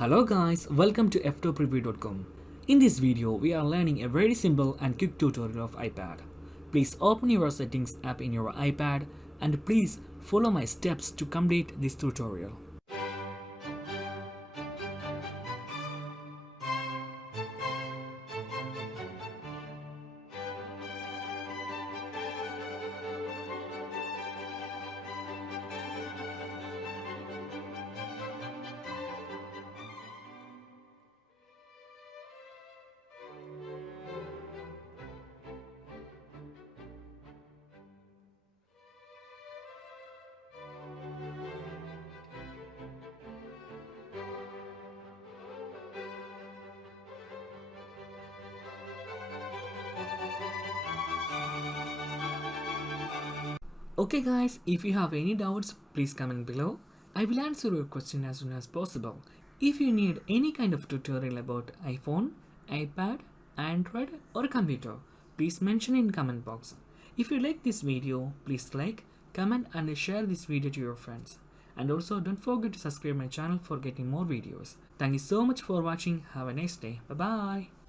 Hello guys, welcome to Ftopreview.com. In this video, we are learning a very simple and quick tutorial of iPad. Please open your settings app in your iPad and please follow my steps to complete this tutorial. Okay guys, if you have any doubts, please comment below. I will answer your question as soon as possible. If you need any kind of tutorial about iPhone, iPad, Android or computer, please mention in comment box. If you like this video, please like, comment and share this video to your friends. And also don't forget to subscribe my channel for getting more videos. Thank you so much for watching. Have a nice day. Bye bye.